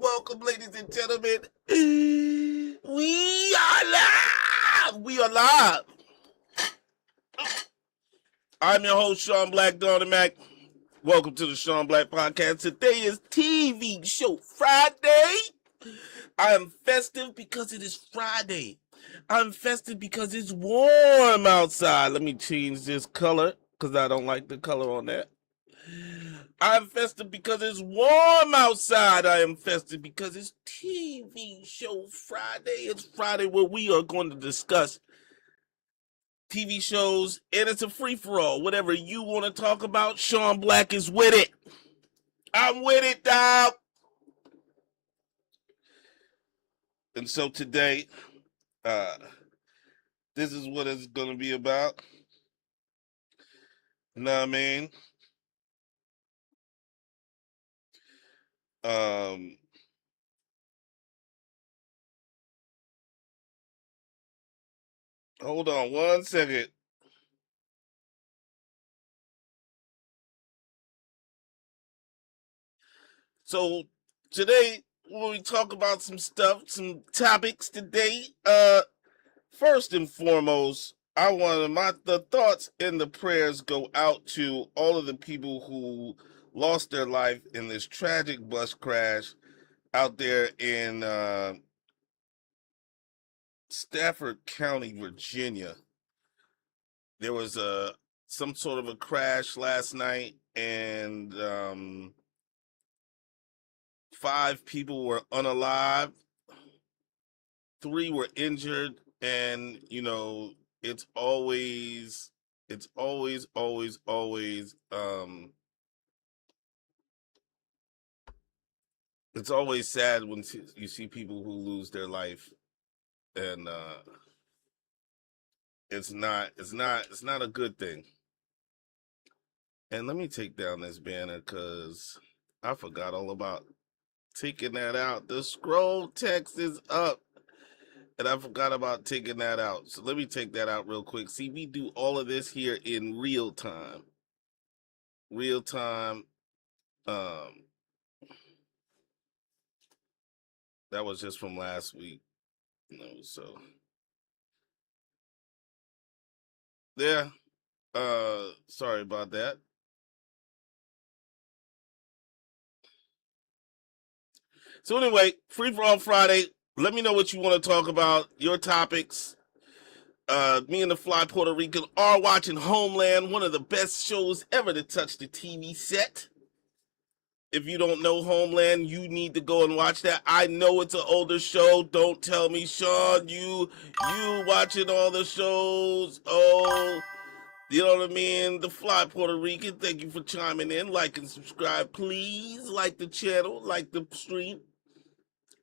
Welcome, ladies and gentlemen. We are live. We are live. I'm your host, Shon Black Mac. Welcome to the Shon Black Podcast. Today is TV Show Friday. I am festive because it is Friday. I'm festive because it's warm outside. Let me change this color because I don't like the color on that. I'm festive because it's warm outside. I am festive because it's TV Show Friday. It's Friday where we are going to discuss TV shows, and it's a free-for-all. Whatever you want to talk about, Shon Black is with it. I'm with it, dog. And so today, this is what it's going to be about. Know what I mean? Hold on one second. So today, when we talk about some stuff, some topics today, first and foremost, the thoughts and the prayers go out to all of the people who lost their life in this tragic bus crash out there in Stafford County, Virginia. There was some sort of a crash last night, and 5 people were unalive, 3 were injured, and it's always it's always sad when you see people who lose their life, and it's not a good thing. And let me take down this banner because I forgot all about taking that out. The scroll text is up, and I forgot about taking that out. So let me take that out real quick. See, we do all of this here in real time. Real time. That was just from last week. So yeah. Sorry about that. So anyway, Free for All Friday. Let me know what you want to talk about. Your topics. Me and the Fly Puerto Rican are watching Homeland, one of the best shows ever to touch the TV set. If you don't know Homeland, you need to go and watch that. I know it's an older show. Don't tell me, Shon, you watching all the shows. Oh, you know what I mean? The Fly Puerto Rican, thank you for chiming in. Like and subscribe, please. Like the channel, like the stream.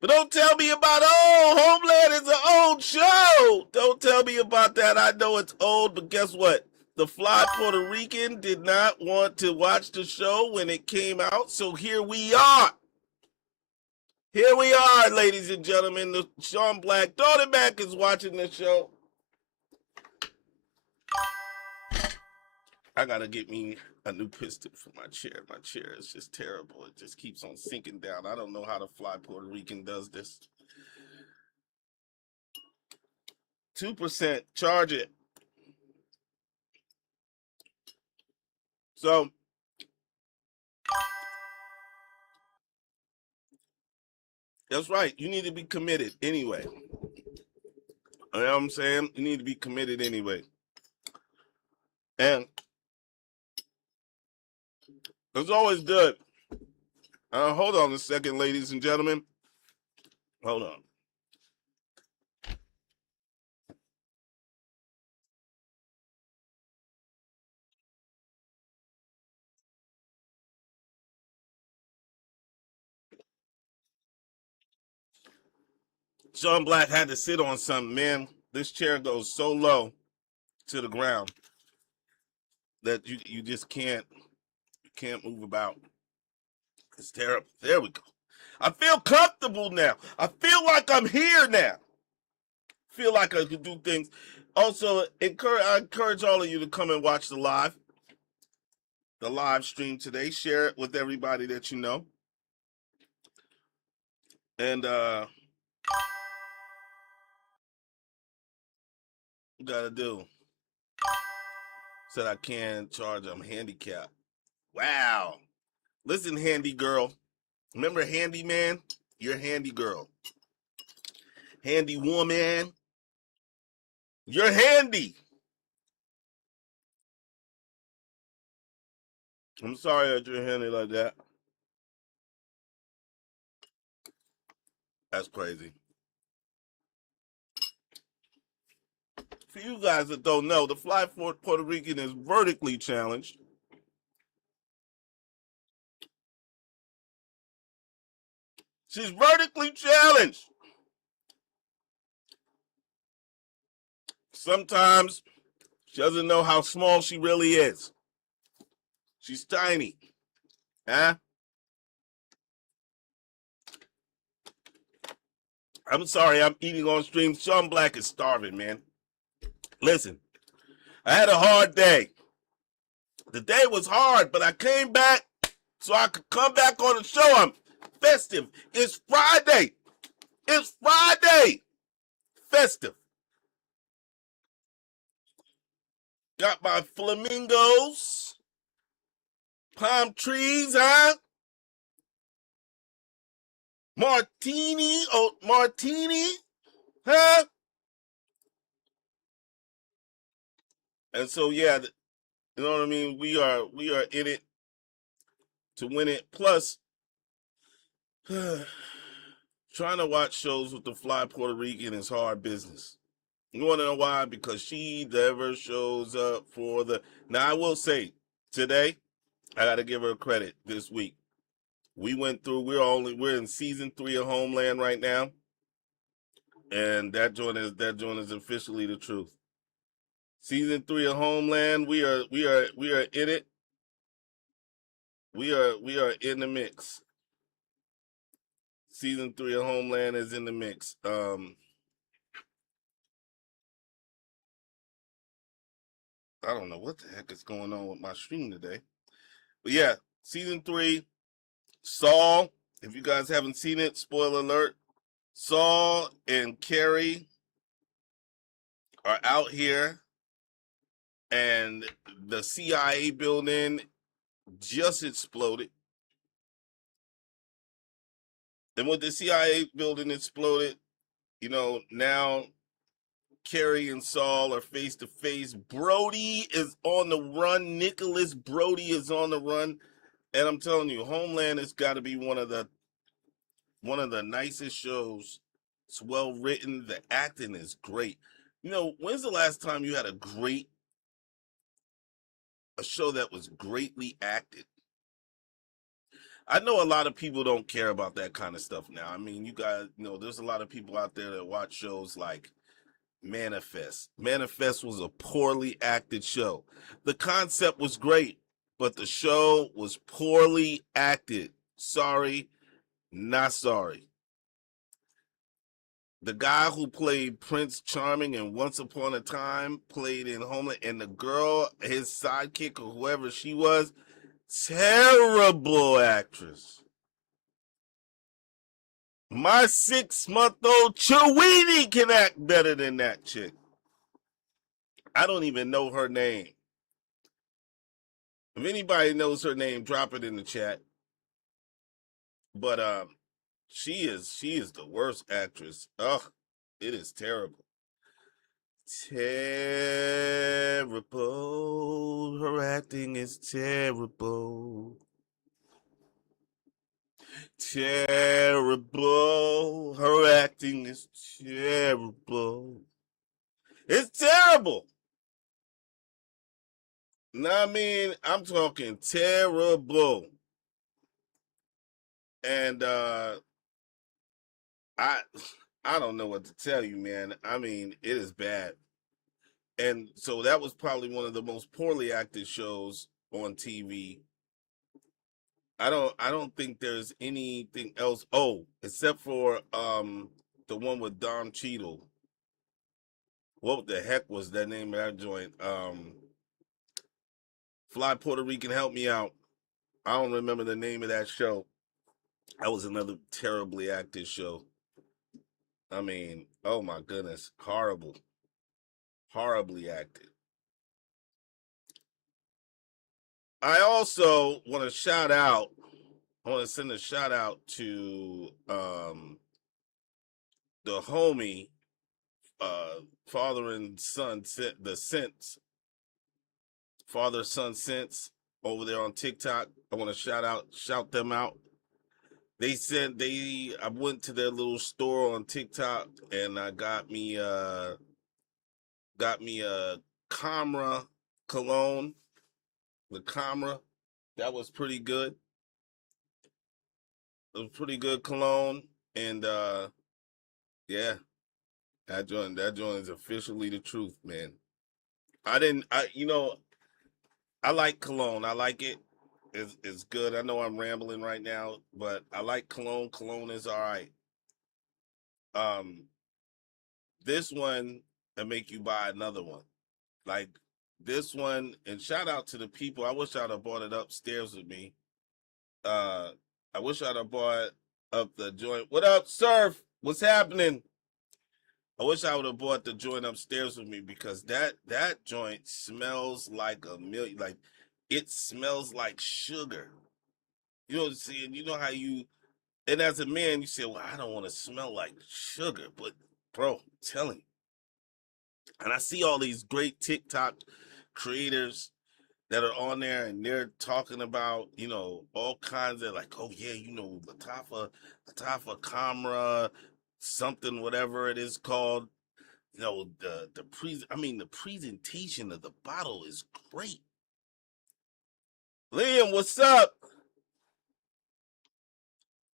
But don't tell me about, Homeland is an old show. Don't tell me about that. I know it's old, but guess what? The Fly Puerto Rican did not want to watch the show when it came out, so here we are. Here we are, ladies and gentlemen. The Shon Black Mac is watching the show. I gotta get me a new piston for my chair. My chair is just terrible. It just keeps on sinking down. I don't know how the Fly Puerto Rican does this. 2%, charge it. So, that's right. You need to be committed anyway. You know what I'm saying? You need to be committed anyway. And it's always good. Hold on a second, ladies and gentlemen. Hold on. Shon Black had to sit on something, man. This chair goes so low to the ground that you just can't move about. It's terrible. There we go. I feel comfortable now. I feel like I'm here now. Feel like I can do things. Also, I encourage all of you to come and watch the live stream today. Share it with everybody that you know. And gotta do. Said I can't charge. I'm handicapped. Wow. Listen, handy girl. Remember handy man? You're handy girl. Handy woman. You're handy. I'm sorry that you're handy like that. That's crazy. For you guys that don't know, the Fly Puerto Rican is vertically challenged. She's vertically challenged. Sometimes she doesn't know how small she really is. She's tiny. Huh? I'm sorry, I'm eating on stream. Shon Black is starving, man. Listen, I had a hard day. The day was hard, but I came back so I could come back on the show. I'm festive. It's Friday. It's Friday. Festive. Got my flamingos, palm trees, huh? Martini, huh? And so yeah, you know what I mean. We are in it to win it. Plus, trying to watch shows with the Fly Puerto Rican is hard business. You want to know why? Because she never shows up for the. Now I will say today, I got to give her credit. This week, we went through. We're in season 3 of Homeland right now, and that joint is officially the truth. Season 3 of Homeland, we are in it. We are in the mix. Season 3 of Homeland is in the mix. I don't know what the heck is going on with my stream today. But yeah, season 3, Saul. If you guys haven't seen it, spoiler alert. Saul and Carrie are out here, and the CIA building just exploded. And when the CIA building exploded, you know, now Carrie and Saul are face to face. Brody is on the run. Nicholas Brody is on the run. And I'm telling you, Homeland has got to be one of the nicest shows. It's well written. The acting is great. You know, when's the last time you had a show that was greatly acted? I know a lot of people don't care about that kind of stuff now. I mean, you guys, you know, there's a lot of people out there that watch shows like Manifest. Manifest was a poorly acted show. The concept was great, but the show was poorly acted. Sorry, not sorry. The guy who played Prince Charming in Once Upon a Time played in Homeland, and the girl, his sidekick or whoever she was, terrible actress. My 6-month-old Chewini can act better than that chick. I don't even know her name. If anybody knows her name, drop it in the chat. But she is the worst actress. Ugh, it is terrible. Terrible. Her acting is terrible. Terrible. Her acting is terrible. It's terrible. No, I mean, I'm talking terrible. And I I don't know what to tell you, man. I mean, it is bad. And so that was probably one of the most poorly acted shows on TV. I don't think there's anything else. Oh, except for the one with Don Cheadle. What the heck was that name of that joint? Fly Puerto Rican, help me out. I don't remember the name of that show. That was another terribly acted show. I mean, oh my goodness, horrible, horribly acted. I also want to shout out. I want to send a shout out to the homie, father and son, the sense, father son sense over there on TikTok. I want to shout them out. They said I went to their little store on TikTok and I got me a camera cologne, the camera. That was pretty good. It was pretty good cologne, and yeah, that joint is officially the truth, man. I didn't, I you know, I like cologne. I like it. It's good. I know I'm rambling right now, but I like cologne. Cologne is all right. Um, this one will make you buy another one. Like this one, and shout out to the people. I wish I'd have bought it upstairs with me. Uh, I wish I'd have bought up the joint. What up, Surf? What's happening? I wish I would have bought the joint upstairs with me because that joint smells like a million. Like it smells like sugar. You know what I'm saying? You know how you, and as a man, you say, "Well, I don't want to smell like sugar," but bro, I'm telling you. And I see all these great TikTok creators that are on there and they're talking about, all kinds of like, oh yeah, Latafa Camera, something, whatever it is called. The presentation of the bottle is great. Liam, what's up?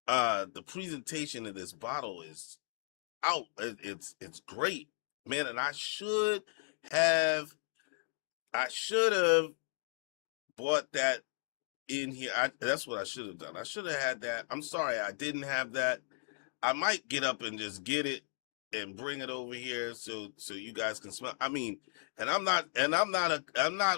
The presentation of this bottle is out. It's great, man. And have I should have bought that in here. That's what I should have done. I should have had that. I'm sorry I didn't have that. I might get up and just get it and bring it over here so you guys can smell. I mean, and I'm not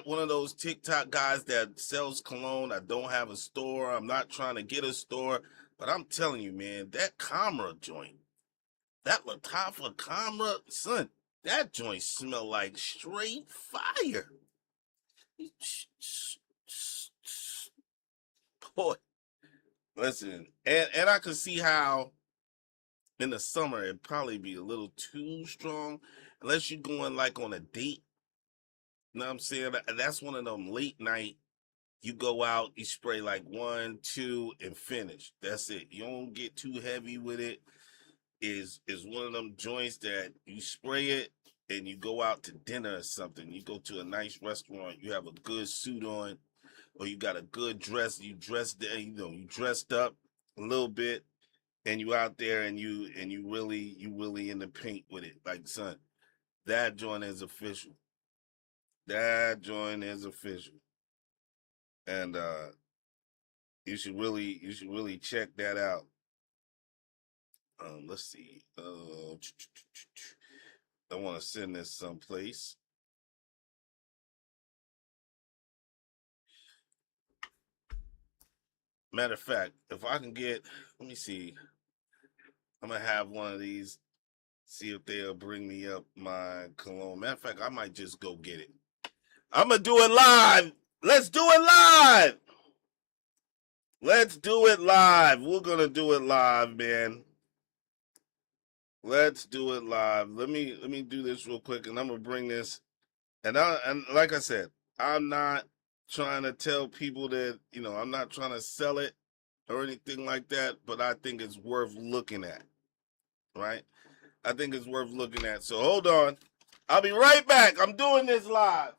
one of those TikTok guys that sells cologne. I don't have a store. I'm not trying to get a store, but I'm telling you, man, that camera joint, that Latafa camera, son, that joint smell like straight fire. Boy, listen, and I can see how in the summer it'd probably be a little too strong unless you're going like on a date. You know what I'm saying? That's one of them late night. You go out, you spray like one, two, and finish. That's it. You don't get too heavy with it. Is one of them joints that you spray it and you go out to dinner or something. You go to a nice restaurant, you have a good suit on, or you got a good dress. You dressed, you dressed up a little bit, and you out there and you really in the paint with it. Like, son, that joint is official. That joint is official. And you should really check that out. Let's see. I want to send this someplace. Matter of fact, if I can get, let me see. I'm gonna have one of these. See if they'll bring me up my cologne. Matter of fact, I might just go get it. I'm gonna do it live. Let's do it live. Let's do it live. We're gonna do it live, man. Let's do it live. Let me do this real quick, and I'm gonna bring this. And like I said, I'm not trying to tell people that I'm not trying to sell it or anything like that. But I think it's worth looking at, right? I think it's worth looking at. So hold on. I'll be right back. I'm doing this live.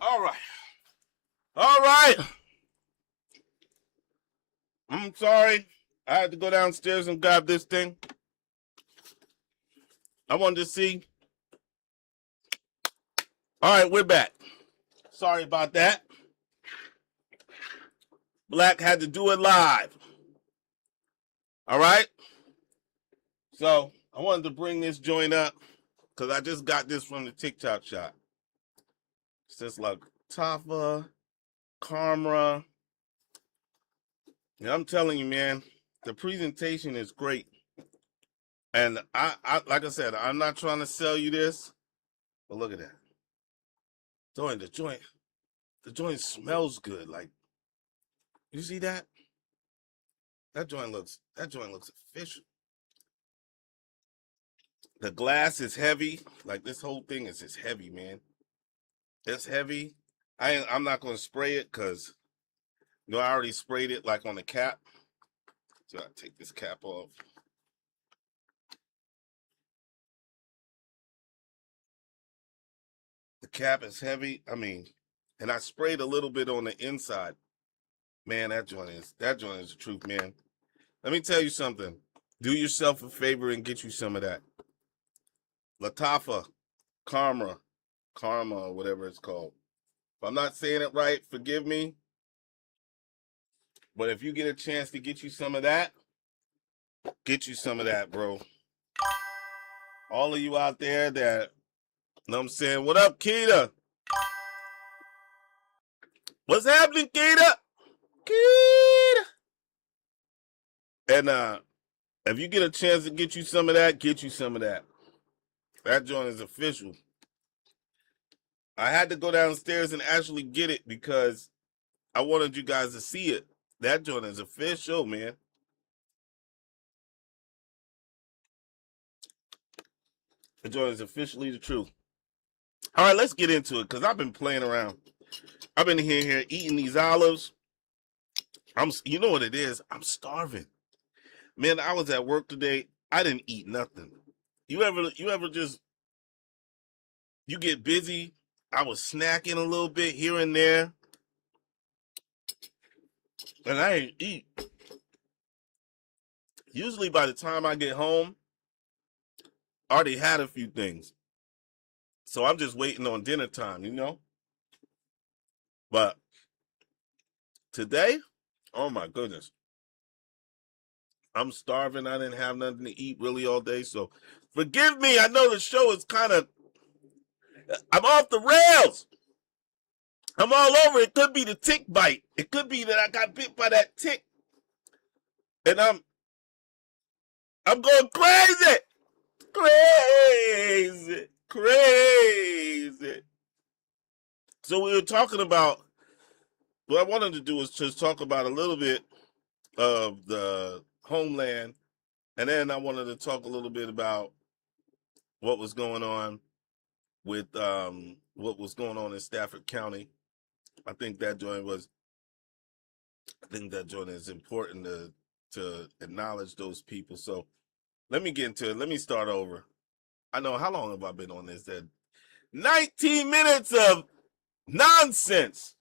All right. All right. I'm sorry. I had to go downstairs and grab this thing. I wanted to see. All right, we're back. Sorry about that. Black had to do it live. All right. So I wanted to bring this joint up because I just got this from the TikTok shop. It says like Tafa, Karma. And I'm telling you, man, the presentation is great. And I like I said, I'm not trying to sell you this, but look at that. The joint smells good. Like, you see that? That joint looks official. The glass is heavy. Like, this whole thing is just heavy, man. It's heavy. I'm not gonna spray it because I already sprayed it like on the cap. So I take this cap off. The cap is heavy. I mean, and I sprayed a little bit on the inside. Man, that joint is the truth, man. Let me tell you something. Do yourself a favor and get you some of that. Latafa, Karma, or whatever it's called. If I'm not saying it right, forgive me. But if you get a chance to get you some of that, get you some of that, bro. All of you out there that, you know what I'm saying? What up, Keita? What's happening, Keita? Keita. And if you get a chance to get you some of that, get you some of that. That joint is official. I had to go downstairs and actually get it because I wanted you guys to see it. That joint is official, man. The joint is officially the truth. All right, let's get into it because I've been playing around. I've been here eating these olives. You know what it is? I'm starving. Man, I was at work today. I didn't eat nothing. You ever just you get busy? I was snacking a little bit here and there, and I didn't eat. Usually by the time I get home, I already had a few things. So I'm just waiting on dinner time, you know? But today, oh my goodness. I'm starving. I didn't have nothing to eat really all day. So forgive me. I know the show is I'm off the rails. I'm all over. It could be the tick bite. It could be that I got bit by that tick. And I'm going crazy. Crazy. So we were talking about, what I wanted to do was just talk about a little bit of the Homeland. And then I wanted to talk a little bit about what was going on with what was going on in Stafford County. I think that joint is important to acknowledge those people. So let me get into it. Let me start over. I know, how long have I been on this? That 19 minutes of nonsense.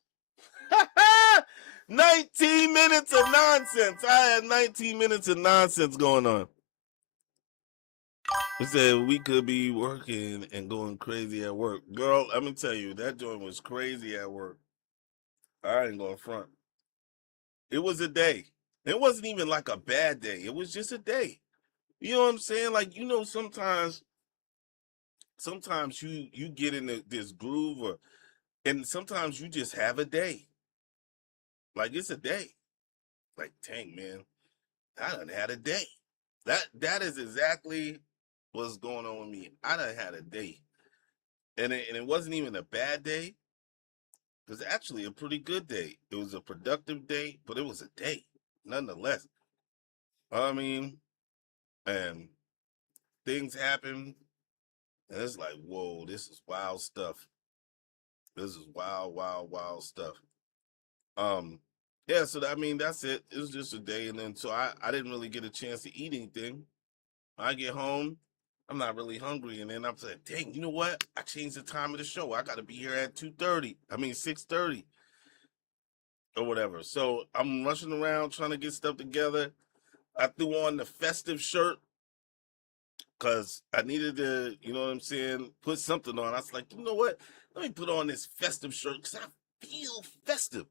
19 minutes of nonsense. I had 19 minutes of nonsense going on. We said we could be working and going crazy at work. Girl, let me tell you, that joint was crazy at work. I ain't going front. It was a day. It wasn't even like a bad day. It was just a day. You know what I'm saying? Like, sometimes you get in this groove, and sometimes you just have a day. Like, it's a day. Like, dang, man, I done had a day. That is exactly what's going on with me. I done had a day. And it wasn't even a bad day. It was actually a pretty good day. It was a productive day, but it was a day, nonetheless. I mean, and things happen, and it's like, whoa, this is wild stuff. This is wild stuff. Yeah, so I mean, that's it. It was just a day, and then so I didn't really get a chance to eat anything. I get home, I'm not really hungry. And then I'm saying, dang, you know what? I changed the time of the show. I got to be here at 2:30. I mean 6:30 or whatever. So I'm rushing around trying to get stuff together. I threw on the festive shirt because I needed to, you know what I'm saying, put something on. I was like, you know what? Let me put on this festive shirt because I feel festive.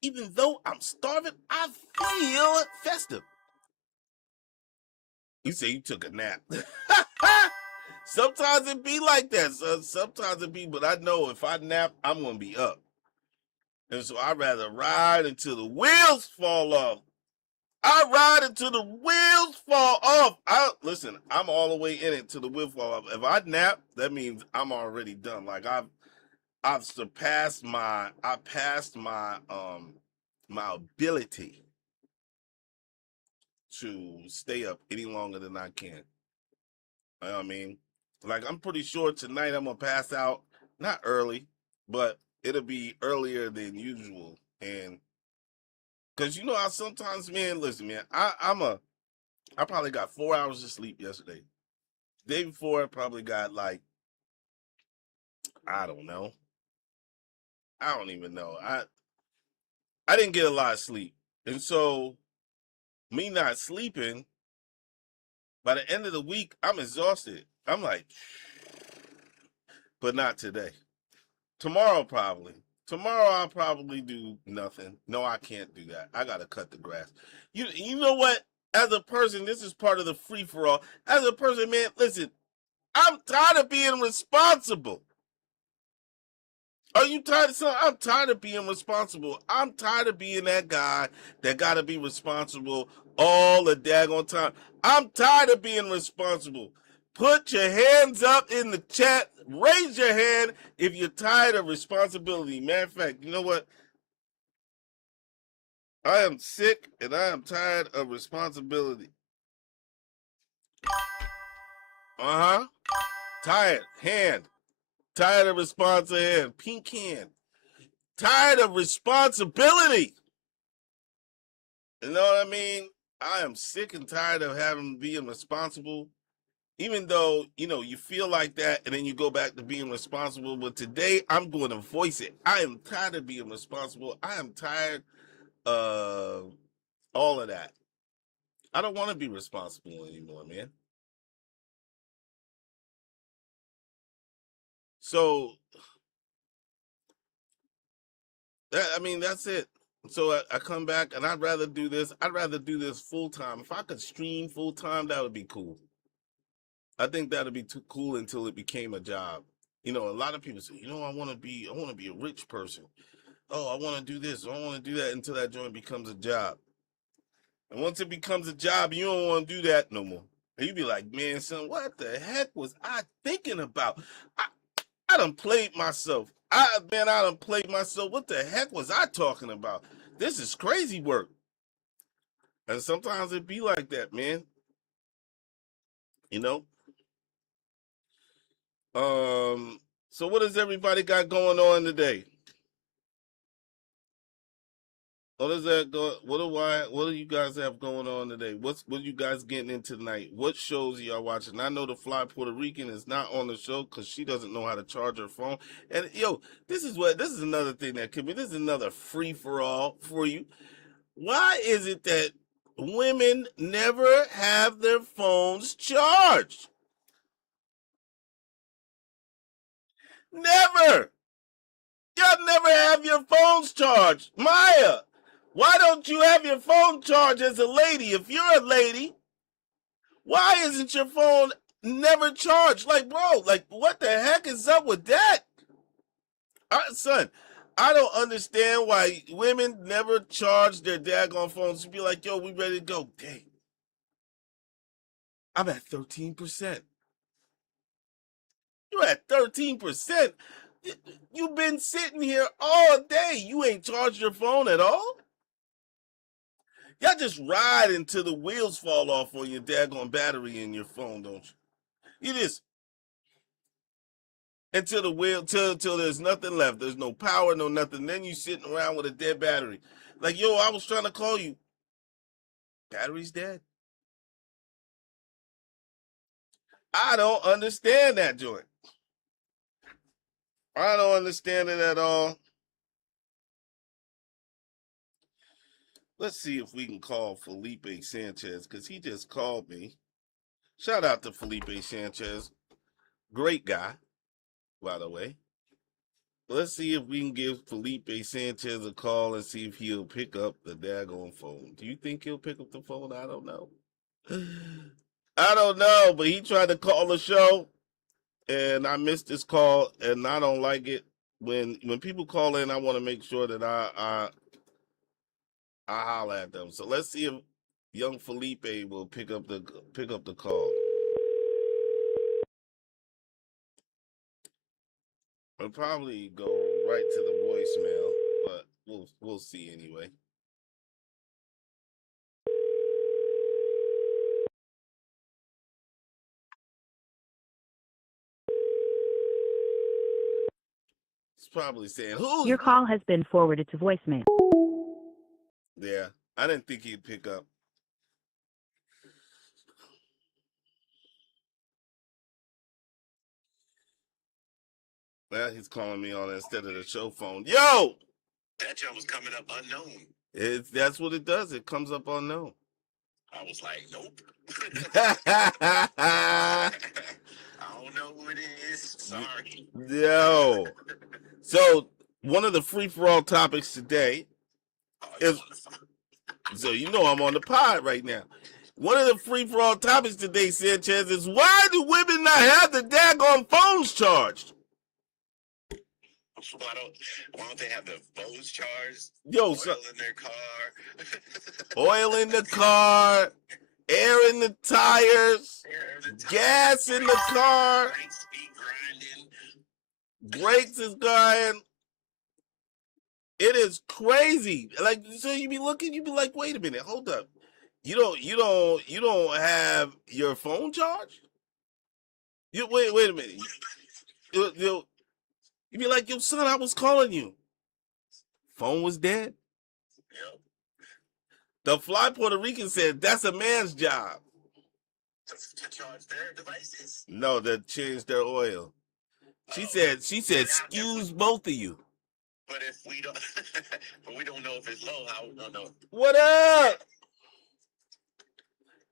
Even though I'm starving, I feel festive. You say you took a nap. Sometimes it be like that, son. Sometimes it be, but I know if I nap, I'm gonna be up. And so I'd rather ride until the wheels fall off. I ride until the wheels fall off. Listen, I'm all the way in it till the wheels fall off. If I nap, that means I'm already done. Like I've surpassed I passed my ability to stay up any longer than I can. You know what I mean? Like I'm pretty sure tonight I'm gonna pass out, not early, but it'll be earlier than usual. And cause you know how sometimes, man, listen, man, I probably got 4 hours of sleep yesterday. Day before I probably got like, I don't know. I don't even know. I didn't get a lot of sleep. And so me not sleeping, by the end of the week, I'm exhausted. I'm like, but not today. Tomorrow probably. Tomorrow I'll probably do nothing. No, I can't do that. I gotta cut the grass. You know what? As a person, this is part of the free for all. As a person, man, listen, I'm tired of being responsible. Are you tired of something? I'm tired of being responsible. I'm tired of being that guy that gotta be responsible all the daggone time. I'm tired of being responsible. Put your hands up in the chat. Raise your hand if you're tired of responsibility. Matter of fact, you know what? I am sick and I am tired of responsibility. Uh-huh. Tired. Hand. Tired of responsibility. Hand. Pink hand. Tired of responsibility. You know what I mean? I am sick and tired of having being responsible. Even though, you know, you feel like that and then you go back to being responsible. But today I'm going to voice it. I am tired of being responsible. I am tired of all of that. I don't want to be responsible anymore, man. So I mean, that's it. So I come back and I'd rather do this. I'd rather do this full time. If I could stream full time, that would be cool. I think that'd be too cool until it became a job. You know, a lot of people say, you know, I want to be a rich person. Oh, I want to do this. I want to do that until that joint becomes a job. And once it becomes a job, you don't want to do that no more. And you be like, man, son, what the heck was I thinking about? I, I done played myself. I done played myself. What the heck was I talking about? This is crazy work. And sometimes it be like that, man. You know? Um, so what does everybody got going on today? What is that go? What do you guys have going on today? What are you guys getting into tonight? What shows are y'all watching? I know the Fly Puerto Rican is not on the show because she doesn't know how to charge her phone. And yo, this is another thing that could be. This is another free for all for you. Why is it that women never have their phones charged? Never. Y'all never have your phones charged. Maya, why don't you have your phone charged as a lady? If you're a lady, why isn't your phone never charged? Like, bro, like, what the heck is up with that? Son, I don't understand why women never charge their daggone phones to be like, yo, we ready to go. Dang, I'm at 13%. You're at 13%. You've been sitting here all day. You ain't charged your phone at all? Y'all just ride until the wheels fall off on your daggone battery in your phone, don't you? You just until the wheel till there's nothing left. There's no power, no nothing. Then you sitting around with a dead battery. Like, yo, I was trying to call you. Battery's dead. I don't understand that joint. I don't understand it at all. Let's see if we can call Felipe Sanchez because he just called me. Shout out to Felipe Sanchez. Great guy, by the way. Let's see if we can give Felipe Sanchez a call and see if he'll pick up the daggone phone. Do you think he'll pick up the phone? I don't know. I don't know, but he tried to call the show and I missed his call and I don't like it. When people call in, I want to make sure that I holler at them. So let's see if young Felipe will pick up the call. I'll probably go right to the voicemail, but we'll see anyway. It's probably saying who's your call has been forwarded to voicemail. Yeah, I didn't think he'd pick up. Well, he's calling me on instead of the show phone. Yo! That jump was coming up unknown. That's what it does. It comes up unknown. I was like, nope. I don't know who it is. Sorry. Yo. So, one of the free-for-all topics today is... So, you know I'm on the pod right now. One of the free-for-all topics today, Sanchez, is why do women not have the daggone phones charged? Why don't they have the phones charged? Yo, oil in their car. Oil in the car, air in the tires, gas in the car, brakes is grinding. It is crazy. Like, so you be looking, you be like, wait a minute, hold up. You don't have your phone charged? Wait a minute. You be like, yo, son, I was calling you. Phone was dead. Yep. The fly Puerto Rican said that's a man's job. To charge their devices? No, to change their oil. She said, excuse both of you. But if we don't, but we don't know if it's low, how we don't know? What up?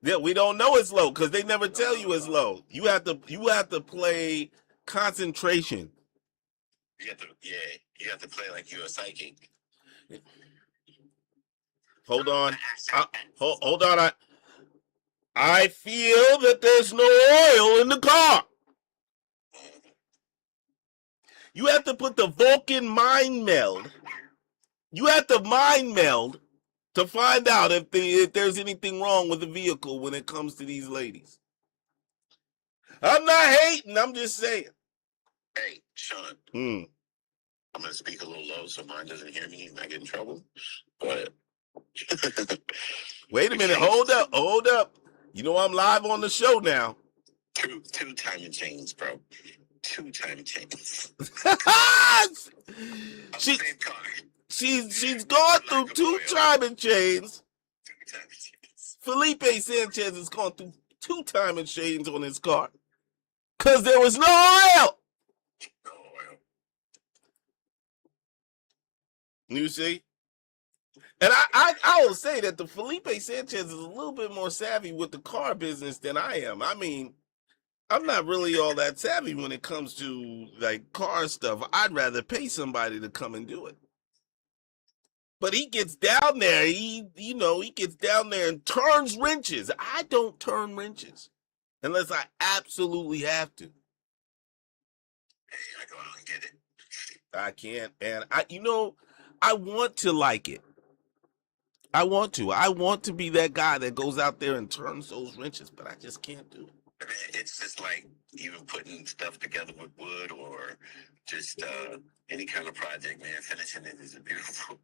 Yeah, we don't know it's low because they never tell you it's low. You have to play concentration. You have to play like you're a psychic. Hold on. Hold on. I feel that there's no oil in the car. You have to put the Vulcan mind meld. You have to mind meld to find out if there's anything wrong with the vehicle when it comes to these ladies. I'm not hating. I'm just saying. Hey, Shon. I'm going to speak a little low so mine doesn't hear me and I get in trouble. But wait a minute. Hold up. You know I'm live on the show now. Two timing chains, bro. Two timing chains. She's gone through two timing chains. Felipe Sanchez has gone through two timing chains on his car because there was no oil. You see? And I will say that the Felipe Sanchez is a little bit more savvy with the car business than I am. I mean, I'm not really all that savvy when it comes to like car stuff. I'd rather pay somebody to come and do it. But he gets down there, he gets down there and turns wrenches. I don't turn wrenches unless I absolutely have to. I go out and get it. I can't, and I want to like it. I want to be that guy that goes out there and turns those wrenches, but I just can't do it. I mean, it's just like even putting stuff together with wood or just any kind of project, man. Finishing it is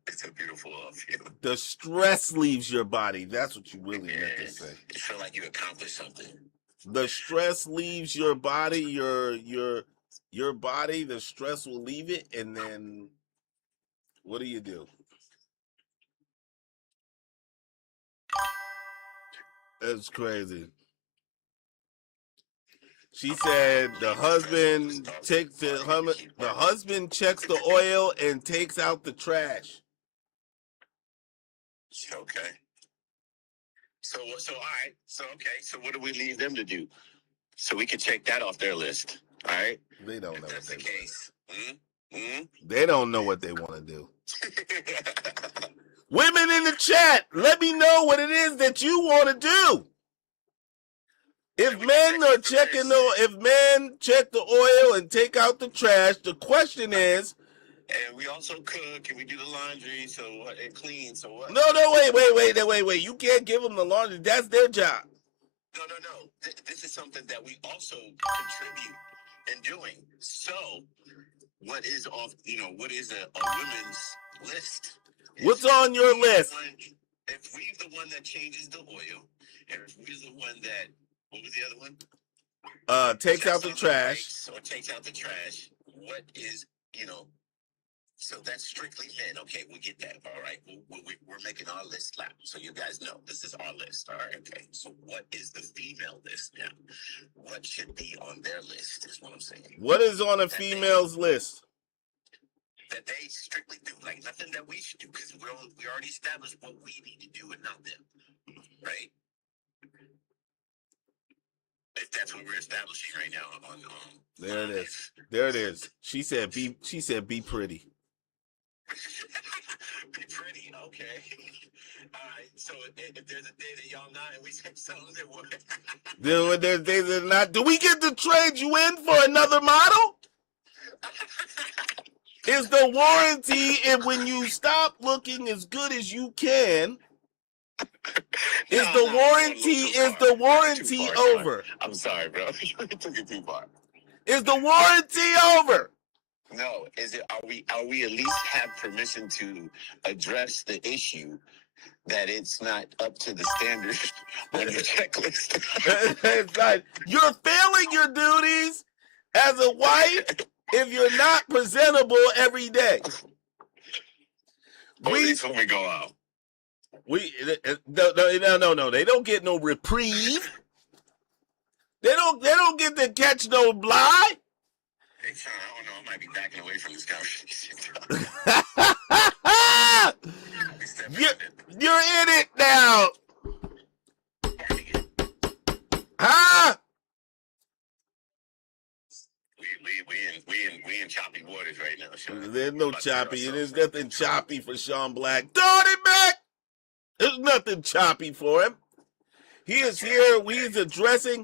it's a beautiful feeling. The stress leaves your body. That's what you really meant to say. You feel like you accomplished something. The stress leaves your body, your body, the stress will leave it, and then what do? It's crazy. She said the husband checks the oil and takes out the trash. Okay. So all right. So what do we leave them to do? So we can check that off their list. All right. They don't know. If that's the case. They don't know what they want to do. Women in the chat, let me know what it is that you want to do. If men check the oil and take out the trash, the question is. And we also cook and we do the laundry and clean. So what? No, wait. You can't give them the laundry. That's their job. No. This is something that we also contribute in doing. So what is a women's list? What's on your list? If we're the one that changes the oil, and if we're the one that, what was the other one? Takes out the trash. Or takes out the trash. What is, so that's strictly men. Okay, we get that. All right. We're making our list lap. So you guys know this is our list. All right. Okay. So what is the female list now? What should be on their list is what I'm saying. What is on a female's list? That they strictly do, like nothing that we should do, because we already established what we need to do and not them, right? If that's what we're establishing right now on there it is. There it is. She said be pretty. Be pretty, okay. All right. So if there's a day that y'all not and we say something that would then there's days that are not. Do we get to trade you in for another model? Is the warranty, and when you stop looking as good as you can, is the warranty over? I'm sorry, bro. You took it too far. Is the warranty over? No. Is it? Are we at least have permission to address the issue that it's not up to the standards on your checklist? It's like you're failing your duties as a wife if you're not presentable every day. At least when we go out. No. They don't get no reprieve. They don't get to catch no fly. Hey, Shon, I don't know. I might be backing away from this conversation. You're in it now. Huh? We in choppy waters right now, Shon. There's no choppy. There's nothing choppy for Shon Black. Throw it back. There's nothing choppy for him. He is here. We are addressing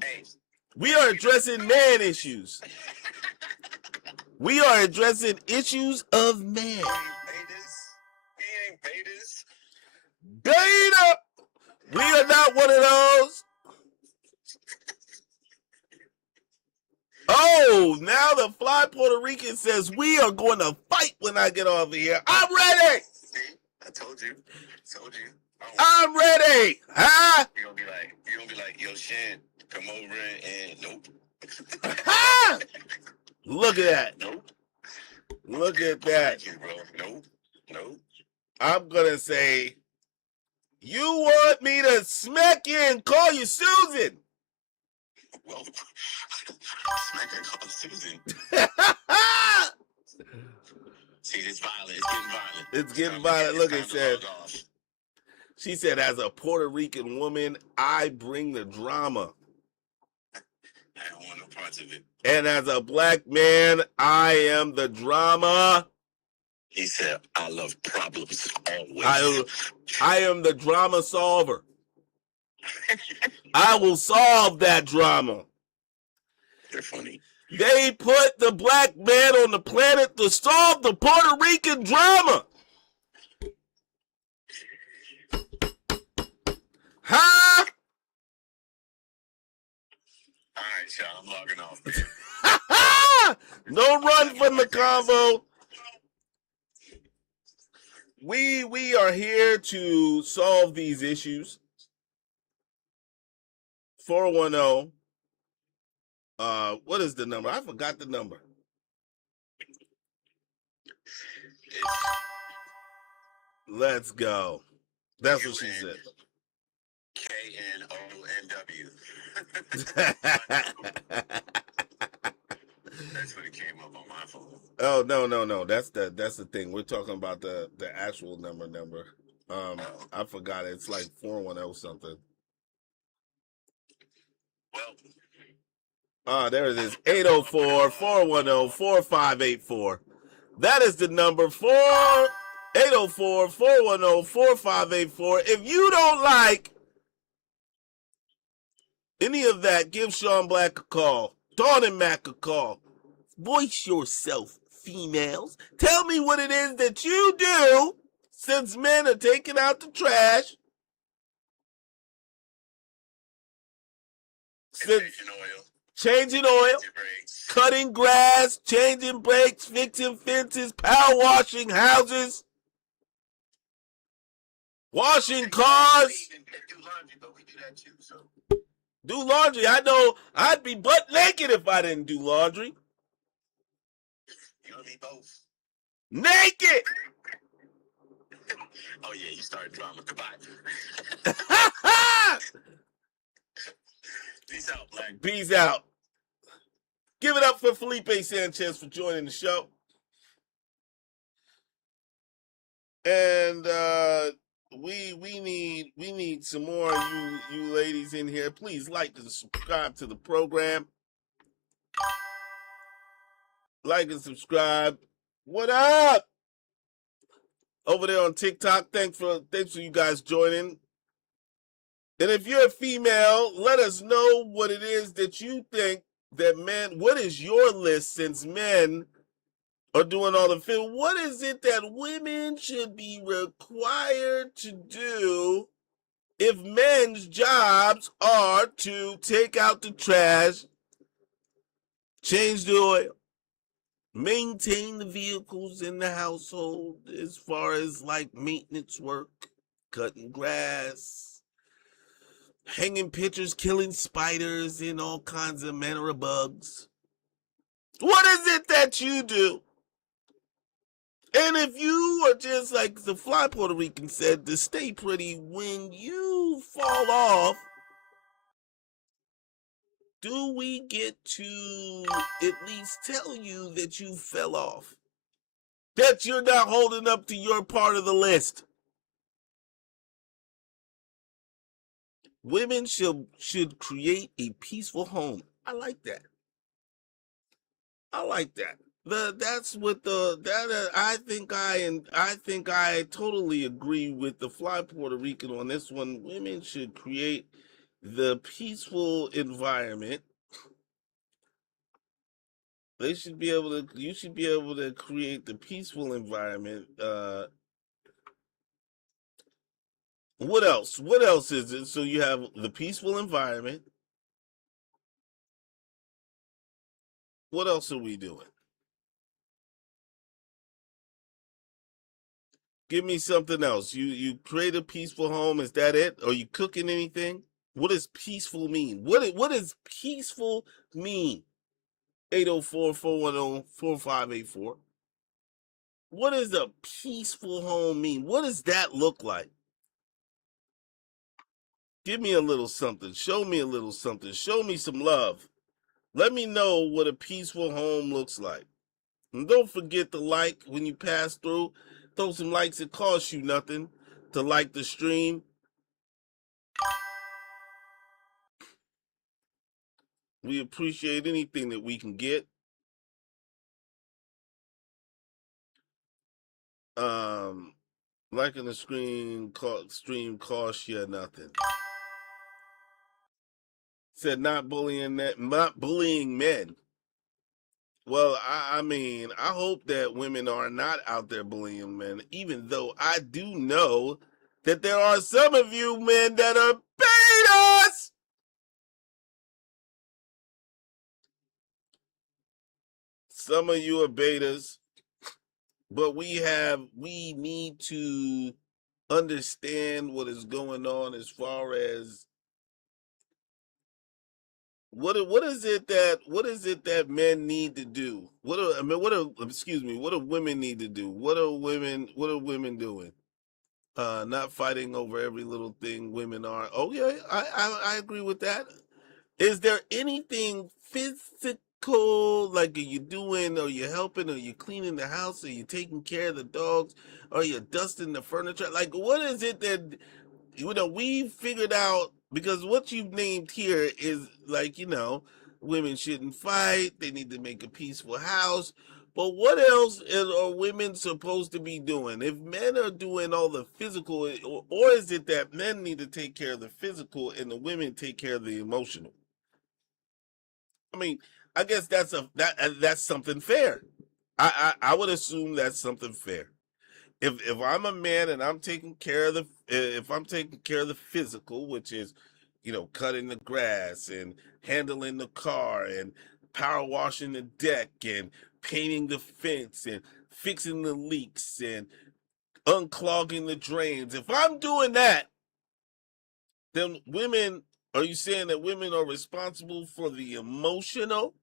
man issues. We are addressing issues of man. We ain't betas. Beta. We are not one of those. Oh, now the fly Puerto Rican says we are going to fight when I get off of here. I'm ready. See, I told you. I'm ready. Huh? You're gonna be like, yo, Shan, come over and nope. Look at that. Nope. Look at that. Thank you, bro. Nope. I'm gonna say, you want me to smack you and call you Susan? Well, smack her and call Susan. See, it's violent. It's getting violent. Look, it says. She said, as a Puerto Rican woman, I bring the drama. I don't want no parts of it. And as a black man, I am the drama. He said, I love problems always. I am the drama solver. I will solve that drama. They're funny. They put the black man on the planet to solve the Puerto Rican drama. Huh? All right, Shon, I'm logging off. No run from the convo. We are here to solve these issues. 410. What is the number? I forgot the number. Let's go. That's what she said. KNONW. That's what it came up on my phone. Oh no. That's the thing. We're talking about the actual number. I forgot it. It's like 410 something. Well, There it is. 804-410-4584. That is the number 804-410-4584. If you don't like any of that, give Sean Black a call. Dawn and Mac a call. Voice yourself, females. Tell me what it is that you do since men are taking out the trash. Changing oil, cutting grass, changing brakes, fixing fences, power washing houses, washing cars. Do laundry. I know I'd be butt naked if I didn't do laundry. You and me both. Naked! Oh yeah, you started drama. Goodbye. Peace out, Black. Peace out. Give it up for Felipe Sanchez for joining the show. And we need some more of you ladies in here. Please like and subscribe to the program. Like and subscribe. What up? Over there on TikTok. Thanks for you guys joining. And if you're a female, let us know what it is that you think that men, what is your list since men are doing all the film? What is it that women should be required to do if men's jobs are to take out the trash, change the oil, maintain the vehicles in the household as far as like maintenance work, cutting grass, hanging pictures, killing spiders and all kinds of manner of bugs? What is it that you do? And if you are just like the fly Puerto Rican said, to stay pretty, when you fall off, do we get to at least tell you that you fell off? That you're not holding up to your part of the list? Women should create a peaceful home. I like that. That's what I think I totally agree with the fly Puerto Rican on this one. Women should create the peaceful environment. You should be able to create the peaceful environment. What else? What else is it? So you have the peaceful environment. What else are we doing? Give me something else. You create a peaceful home. Is that it? Are you cooking anything? What does peaceful mean? What does peaceful mean? 804-410-4584. What does a peaceful home mean? What does that look like? Give me a little something. Show me a little something. Show me some love. Let me know what a peaceful home looks like. And don't forget to like when you pass through. Throw some likes. It costs you nothing to like the stream. We appreciate anything that we can get. Liking the stream costs you nothing. Said not bullying men. Well, I mean, I hope that women are not out there bullying men, even though I do know that there are some of you men that are betas. Some of you are betas, but we need to understand what is going on as far as what is it that men need to do? What do women need to do? What are women doing? Not fighting over every little thing women are. Oh yeah, I agree with that. Is there anything physical, like are you doing, or you helping, or you cleaning the house, or you taking care of the dogs, or you dusting the furniture? Like, what is it that we figured out? Because what you've named here is like, women shouldn't fight. They need to make a peaceful house. But what else are women supposed to be doing? If men are doing all the physical, or is it that men need to take care of the physical and the women take care of the emotional? I mean, I guess that's something fair. I would assume that's something fair. If I'm a man and I'm taking care of the if I'm taking care of the physical, which is, cutting the grass and handling the car and power washing the deck and painting the fence and fixing the leaks and unclogging the drains. If I'm doing that, then women, are you saying that women are responsible for the emotional?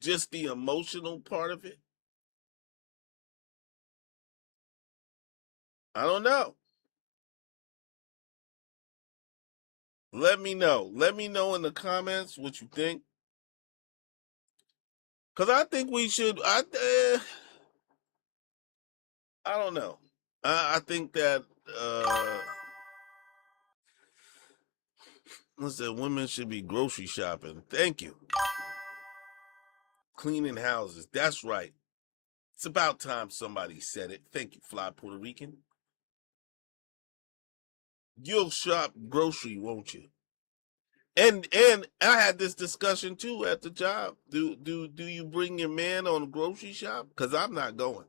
Just the emotional part of it? I don't know. Let me know. Let me know in the comments what you think. Cause I think we should. I don't know. I think that listen, women should be grocery shopping. Thank you. Cleaning houses. That's right. It's about time somebody said it. Thank you, Fly Puerto Rican. You'll shop grocery, won't you? And I had this discussion too at the job. Do you bring your man on a grocery shop? Because I'm not going.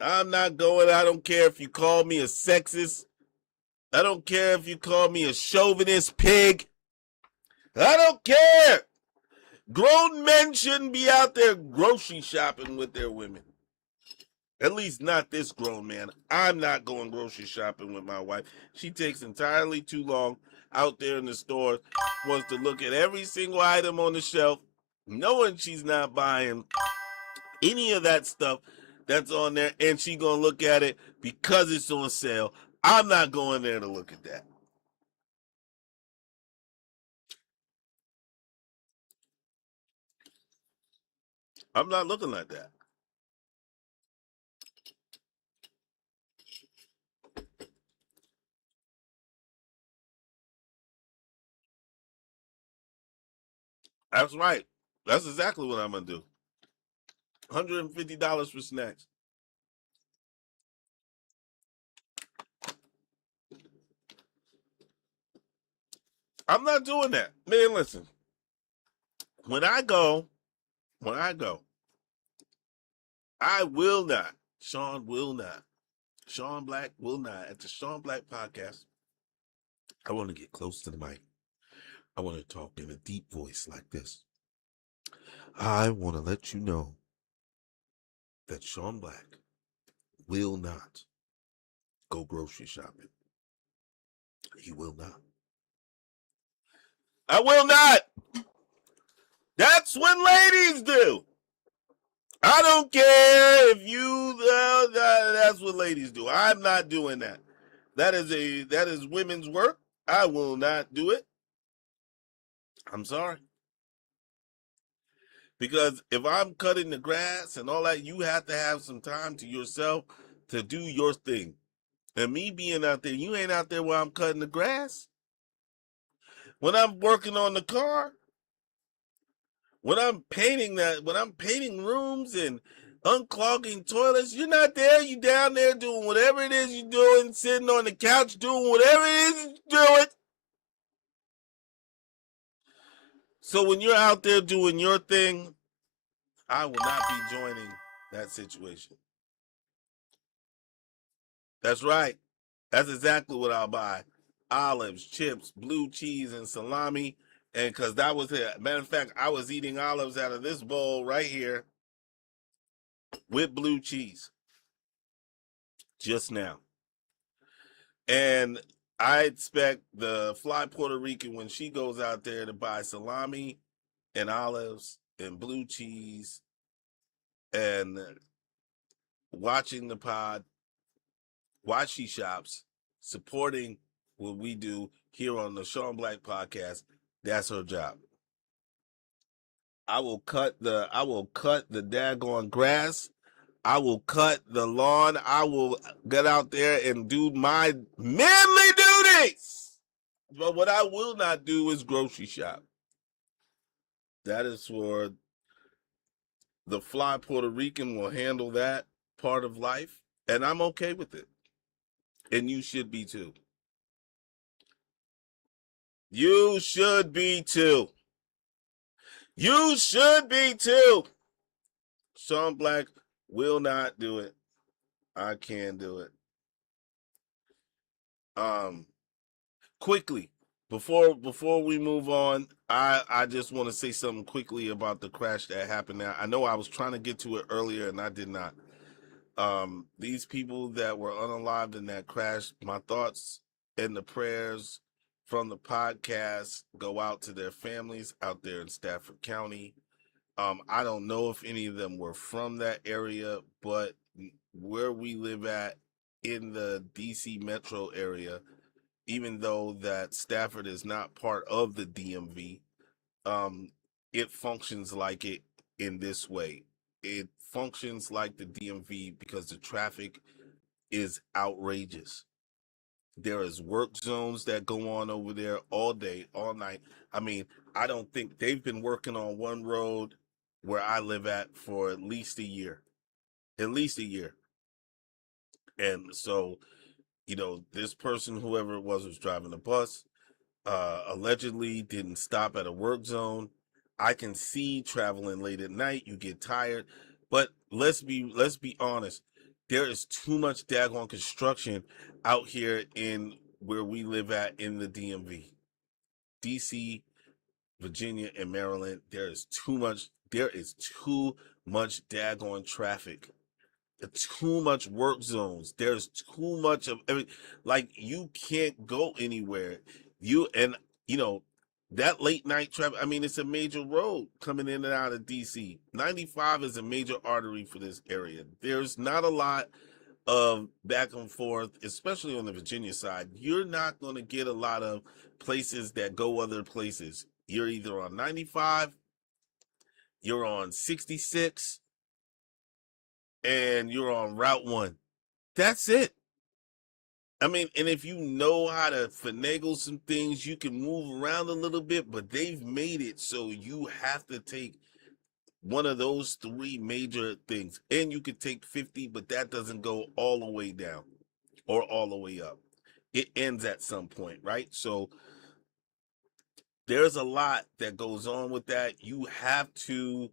I'm not going. I don't care if you call me a sexist. I don't care if you call me a chauvinist pig. I don't care. Grown men shouldn't be out there grocery shopping with their women. At least not this grown man. I'm not going grocery shopping with my wife. She takes entirely too long out there in the store, wants to look at every single item on the shelf, knowing she's not buying any of that stuff that's on there, and she gonna look at it because it's on sale. I'm not going there to look at that. I'm not looking like that. That's right. That's exactly what I'm gonna do. $150 for snacks. I'm not doing that. Man, listen. When I go, when I go, I will not. Shon will not. Shon Black will not. At the Shon Black podcast, I want to get close to the mic. I want to talk in a deep voice like this. I want to let you know that Shon Black will not go grocery shopping. He will not. I will not. That's what ladies do. I don't care if you. That's what ladies do. I'm not doing that. That is women's work. I will not do it. I'm sorry. Because if I'm cutting the grass and all that, you have to have some time to yourself to do your thing. And me being out there, you ain't out there while I'm cutting the grass. When I'm working on the car, when I'm painting rooms and unclogging toilets, you're not there. You down there doing whatever it is you're doing, sitting on the couch doing whatever it is you're doing. So when you're out there doing your thing, I will not be joining that situation. That's right. That's exactly what I'll buy. Olives, chips, blue cheese, and salami. And because that was it. Matter of fact, I was eating olives out of this bowl right here with blue cheese just now. And I expect the fly Puerto Rican, when she goes out there, to buy salami and olives and blue cheese and watching the pod, watch she shops, supporting what we do here on the Shon Black podcast. That's her job. I will cut the daggone grass. I will cut the lawn. I will get out there and do my manly duties. But what I will not do is grocery shop. That is for the fly Puerto Rican will handle that part of life, and I'm okay with it. And you should be too. You should be too. You should be too. Shon Black will not do it. I can do it. Quickly, before we move on, I just want to say something quickly about the crash that happened now. I know I was trying to get to it earlier and I did not. These people that were unalived in that crash, my thoughts and the prayers from the podcast go out to their families out there in Stafford County. I don't know if any of them were from that area, but where we live at in the DC metro area, even though that Stafford is not part of the DMV, it functions like it in this way. It functions like the DMV because the traffic is outrageous. There is work zones that go on over there all day, all night. I mean, I don't think they've been working on one road where I live at for at least a year. At least a year. And so, this person, whoever it was driving the bus, allegedly didn't stop at a work zone. I can see traveling late at night, you get tired, but let's be honest. There is too much daggone construction out here in where we live at in the DMV, DC, Virginia, and Maryland. There is too much daggone traffic. Too much work zones. There's too much of every, like, you can't go anywhere. You know that late night traffic. I mean, it's a major road coming in and out of DC. 95 is a major artery for this area. There's not a lot of back and forth, especially on the Virginia side. You're not going to get a lot of places that go other places. You're either on 95, you're on 66, and you're on Route 1. That's it. I mean, and if you know how to finagle some things, you can move around a little bit, but they've made it so you have to take one of those three major things. And you could take 50, but that doesn't go all the way down or all the way up. It ends at some point, right? So there's a lot that goes on with that. You have to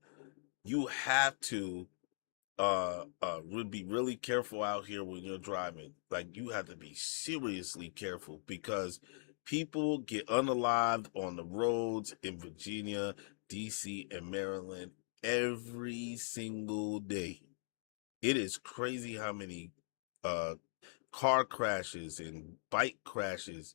would be really careful out here when you're driving. Like, you have to be seriously careful because people get unalived on the roads in Virginia, DC, and Maryland every single day. It is crazy how many uh car crashes and bike crashes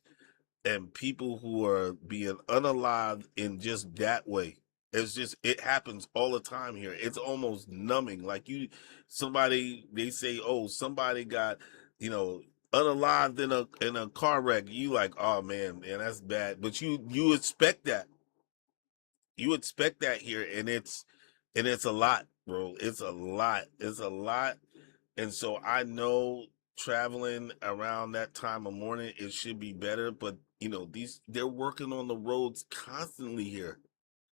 and people who are being unalived in just that way. It happens all the time here. It's almost numbing. Like, they say, oh, somebody got, you know, unalived in a car wreck. You like, oh man, that's bad. But you expect that. You expect that here, and it's a lot, bro. It's a lot. It's a lot. And so I know traveling around that time of morning, it should be better. But they're working on the roads constantly here,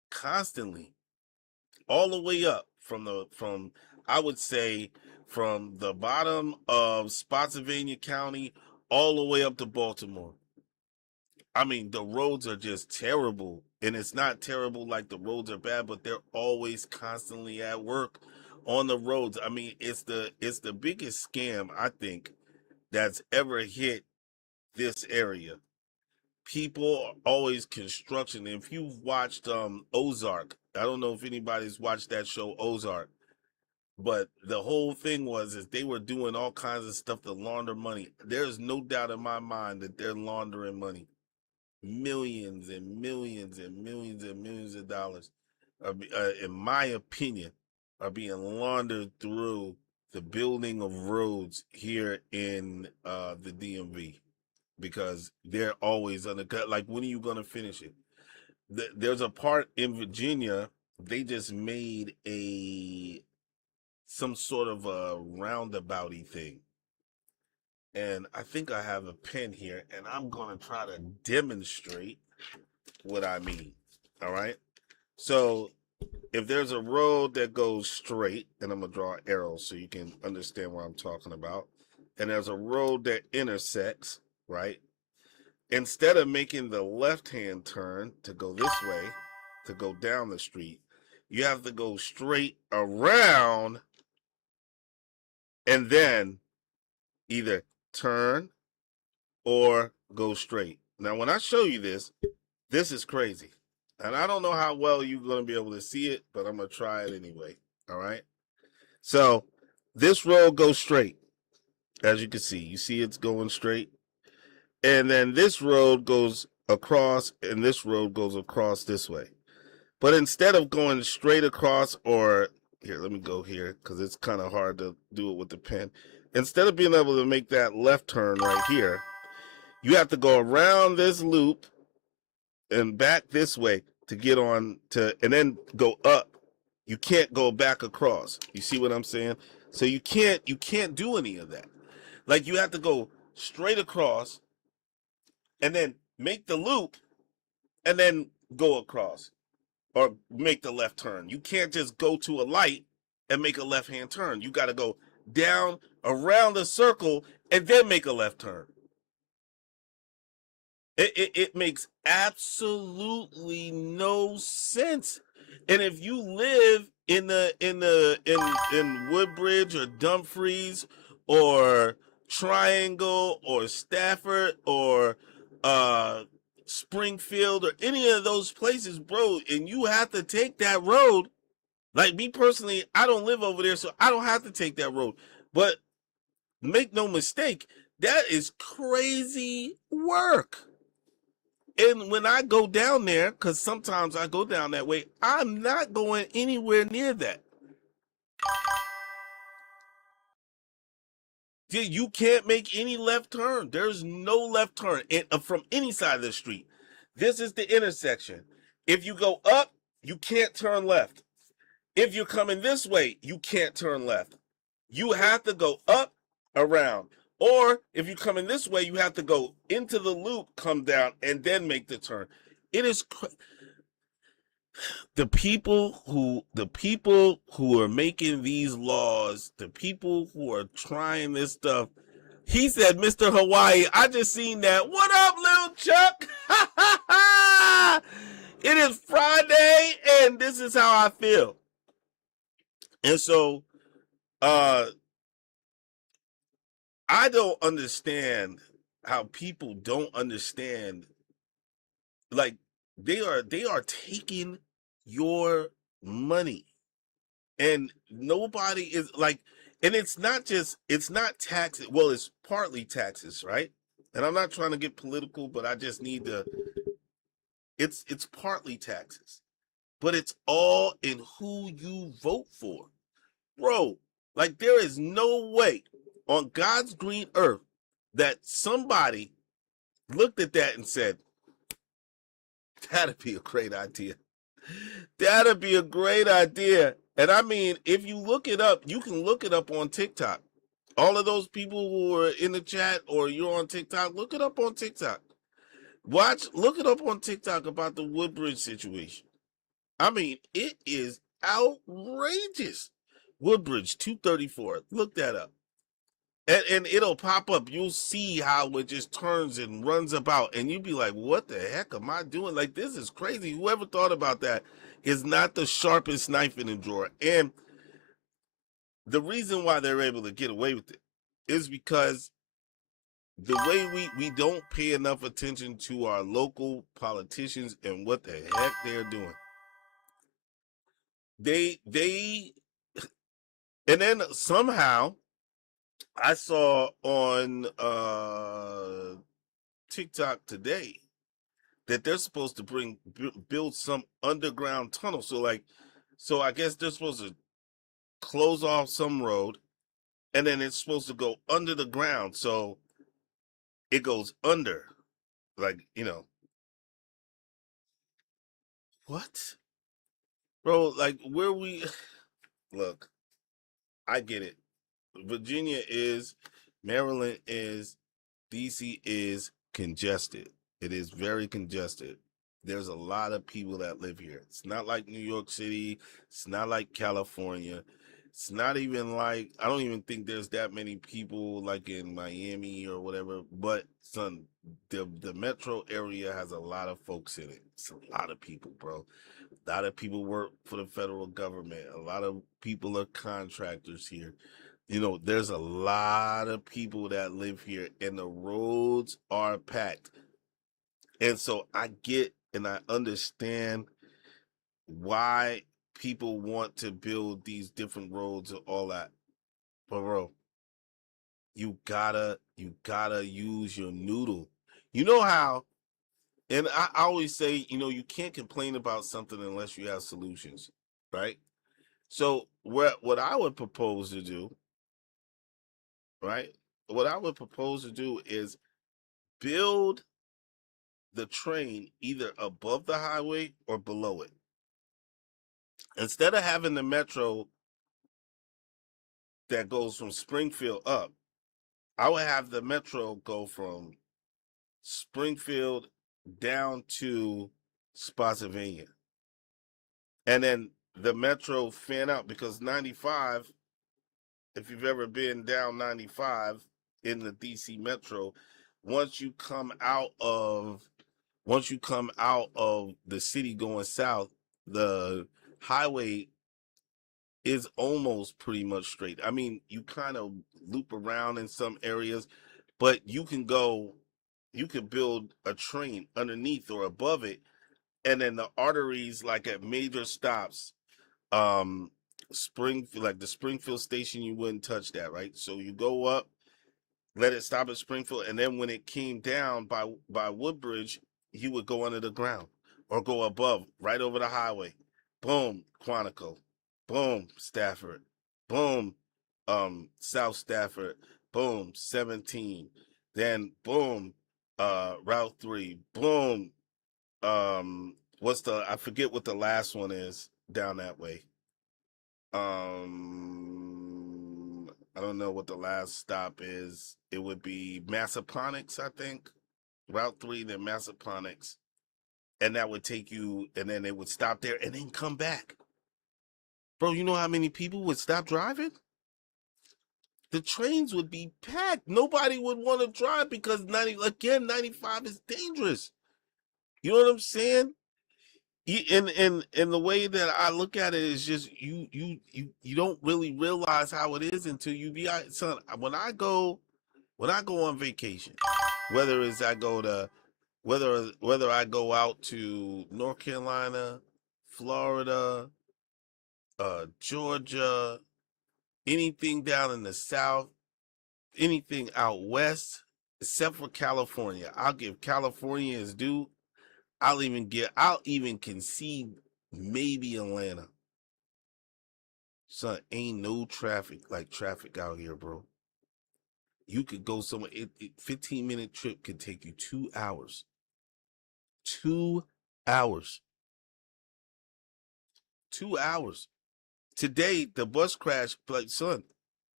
constantly, all the way up from I would say from the bottom of Spotsylvania County all the way up to Baltimore. I mean, the roads are just terrible. And it's not terrible like the roads are bad, but they're always constantly at work on the roads. I mean, it's the biggest scam, I think, that's ever hit this area. People are always construction. If you've watched Ozark, I don't know if anybody's watched that show Ozark, but the whole thing is they were doing all kinds of stuff to launder money. There's no doubt in my mind that they're laundering money. Millions and millions and millions and millions of dollars in my opinion, are being laundered through the building of roads here in the DMV. because they're always undercut. Like, when are you going to finish it? There's a part in Virginia, they just made some sort of a roundabouty thing. And I think I have a pen here, and I'm going to try to demonstrate what I mean. All right. So if there's a road that goes straight, and I'm going to draw arrows so you can understand what I'm talking about, and there's a road that intersects, right? Instead of making the left-hand turn to go this way, to go down the street, you have to go straight around and then either turn or go straight. Now, when I show you this, this is crazy. And I don't know how well you're going to be able to see it, but I'm going to try it anyway. All right. So this road goes straight, as you can see. You see it's going straight. And then this road goes across, and this road goes across this way. But instead of going straight across, or here, let me go here because it's kind of hard to do it with the pen. Instead of being able to make that left turn right here, you have to go around this loop and back this way to get on to, and then go up. You can't go back across. You see what I'm saying? So you can't do any of that. Like, you have to go straight across and then make the loop and then go across or make the left turn. You can't just go to a light and make a left-hand turn. You got to go down around the circle and then make a left turn. It makes absolutely no sense. And if you live in Woodbridge or Dumfries or Triangle or Stafford or Springfield or any of those places, bro, and you have to take that road. Like, me personally, I don't live over there, so I don't have to take that road. But make no mistake, that is crazy work. And when I go down there, because sometimes I go down that way, I'm not going anywhere near that. You can't make any left turn. There's no left turn from any side of the street. This is the intersection. If you go up, you can't turn left. If you're coming this way, you can't turn left. You have to go up, around. Or if you're coming this way, you have to go into the loop, come down, and then make the turn. It is the people who are making these laws, the people who are trying this stuff. He said, Mr. Hawaii, I just seen that. What up, little Chuck? It is Friday, and this is how I feel. And so, I don't understand how people don't understand. Like, they are taking your money, and nobody is like, and it's not taxes. Well, it's partly taxes, right? And I'm not trying to get political, but I just need to. It's partly taxes, but it's all in who you vote for, bro. Like, there is no way on God's green earth that somebody looked at that and said, that'd be a great idea. That'd be a great idea. And I mean, if you look it up, you can look it up on TikTok. All of those people who are in the chat or you're on TikTok, look it up on TikTok. Look it up on TikTok about the Woodbridge situation. I mean, it is outrageous. Woodbridge 234. Look that up. And it'll pop up. You'll see how it just turns and runs about. And you'll be like, what the heck am I doing? Like, this is crazy. Whoever thought about that is not the sharpest knife in the drawer. And the reason why they're able to get away with it is because the way we don't pay enough attention to our local politicians and what the heck they're doing. They and then somehow I saw on TikTok today that they're supposed to build some underground tunnel. So I guess they're supposed to close off some road, and then it's supposed to go under the ground. So it goes under, like, what, bro? Like, where we look, I get it. Virginia is, Maryland is, DC is congested. It is very congested. There's a lot of people that live here. It's not like New York City. It's not like California. It's not even like, I don't even think there's that many people like in Miami or whatever. But son, the metro area has a lot of folks in it. It's a lot of people, bro. A lot of people work for the federal government. A lot of people are contractors here. There's a lot of people that live here, and the roads are packed. And so I get and I understand why people want to build these different roads and all that. But bro, you gotta use your noodle. You know how, and I always say, you can't complain about something unless you have solutions, right? So what I would propose to do, right? What I would propose to do is build the train either above the highway or below it. Instead of having the metro that goes from Springfield up, I would have the metro go from Springfield down to Spotsylvania. And then the metro fan out, because 95, if you've ever been down 95 in the DC metro, once you come out of the city going south, the highway is almost pretty much straight. I mean, you kind of loop around in some areas, but you can build a train underneath or above it, and then the arteries, like at major stops, like the Springfield station, you wouldn't touch that, right? So you go up, let it stop at Springfield, and then when it came down by Woodbridge, he would go under the ground or go above, right over the highway. Boom, Quantico. Boom, Stafford. Boom, South Stafford. Boom, 17. Then boom, Route 3. Boom, I forget what the last one is down that way. I don't know what the last stop is. It would be Massaponax, I think. Route 3, then Massaponax. And that would take you, and then it would stop there and then come back. Bro, you know how many people would stop driving? The trains would be packed. Nobody would want to drive because 95 is dangerous. You know what I'm saying? In the way that I look at it is just you don't really realize how it is until you be out. Son, when I go on vacation, whether it's I go to whether I go out to North Carolina, Florida, Georgia, anything down in the South, anything out west, except for California. I'll give California its due. I'll even concede maybe Atlanta. Son, ain't no traffic like traffic out here, bro. You could go somewhere. 15-minute trip could take you 2 hours. 2 hours. 2 hours. Today, the bus crash, like, son,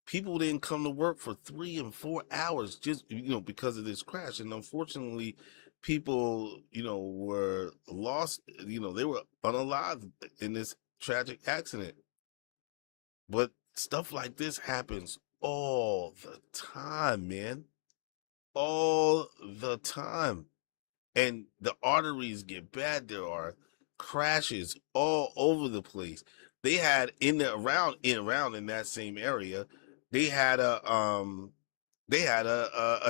people didn't come to work for 3 and 4 hours just, because of this crash. And unfortunately, people, were lost, they were unalived in this tragic accident. But stuff like this happens all the time, man. All the time. And the arteries get bad. There are crashes all over the place. They had around in that same area, they had a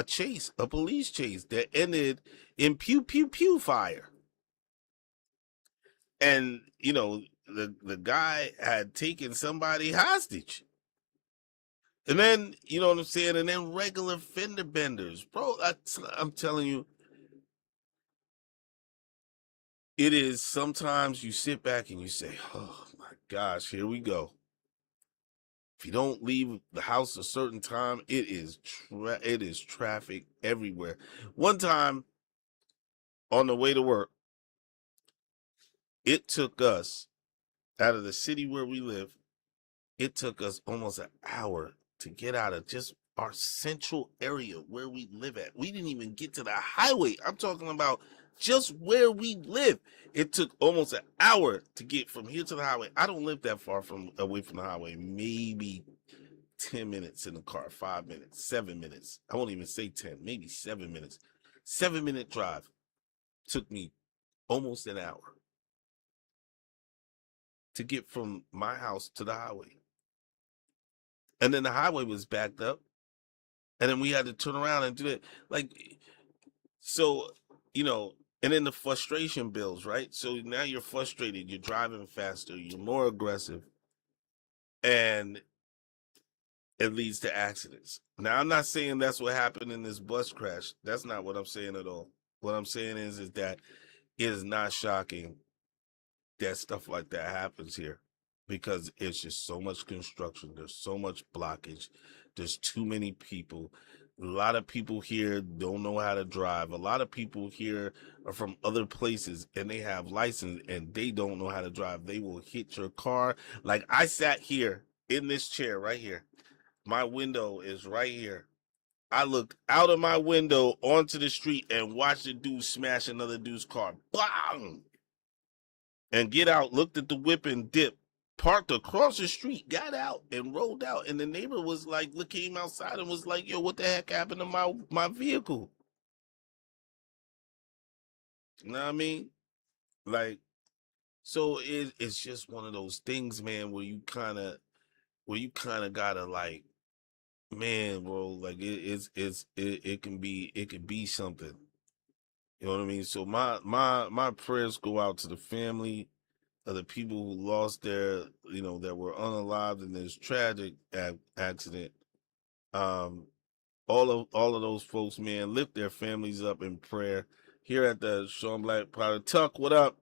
chase, a police chase that ended in pew pew pew fire. And the guy had taken somebody hostage. And then, you know what I'm saying? And then regular fender benders. Bro, I'm telling you, it is sometimes you sit back and you say, oh my gosh, here we go. If you don't leave the house a certain time, it is traffic everywhere. One time on the way to work, it took us out of the city where we live. It took us almost an hour to get out of just our central area where we live at. We didn't even get to the highway. I'm talking about just where we live. It took almost an hour to get from here to the highway. I don't live that far from away from the highway. Maybe 10 minutes in the car, 5 minutes, 7 minutes. I won't even say 10, maybe 7 minutes. 7-minute drive took me almost an hour to get from my house to the highway. And then the highway was backed up. And then we had to turn around and do it. Like, so, and then the frustration builds, right? So now you're frustrated, you're driving faster, you're more aggressive, and it leads to accidents. Now, I'm not saying that's what happened in this bus crash. That's not what I'm saying at all. What I'm saying is that it is not shocking that stuff like that happens here, because it's just so much construction. There's so much blockage. There's too many people. A lot of people here don't know how to drive. A lot of people here are from other places and they have license and they don't know how to drive. They will hit your car. Like, I sat here in this chair right here. My window is right here. I looked out of my window onto the street and watched a dude smash another dude's car. Bang! And get out, looked at the whip and dip, parked across the street, got out and rolled out. And the neighbor was like, came outside and was like, yo, what the heck happened to my vehicle? You know what I mean? Like, so it's just one of those things, man, where you kind of gotta, like, man, bro, like it can be something. You know what I mean? So my prayers go out to the family of the people who lost that were unalived in this tragic accident. Um, all of those folks, man, lift their families up in prayer. Here at the Shon Black Podcast, Tuck, what up?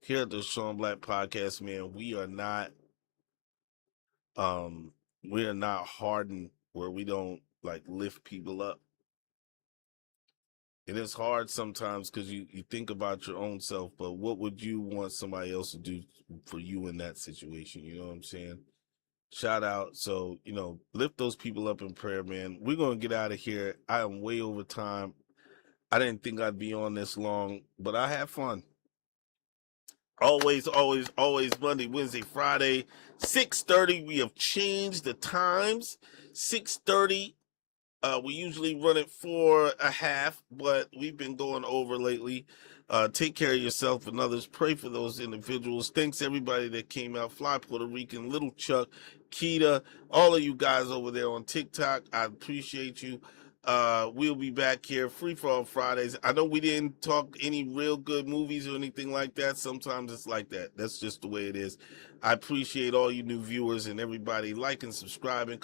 Here at the Shon Black Podcast, man, um we are not hardened where we don't, like, lift people up. And it's hard sometimes because you think about your own self, but what would you want somebody else to do for you in that situation? You know what I'm saying? Shout out. So, lift those people up in prayer, man. We're going to get out of here. I am way over time. I didn't think I'd be on this long, but I had fun. Always, always, always Monday, Wednesday, Friday, 6:30. We have changed the times. 6:30. We usually run it for a half, but we've been going over lately. Take care of yourself and others. Pray for those individuals. Thanks everybody that came out. Fly Puerto Rican, Little Chuck, Keita, all of you guys over there on TikTok. I appreciate you. We'll be back here free for all Fridays. I know we didn't talk any real good movies or anything like that. Sometimes it's like that. That's just the way it is. I appreciate all you new viewers and everybody liking, subscribing.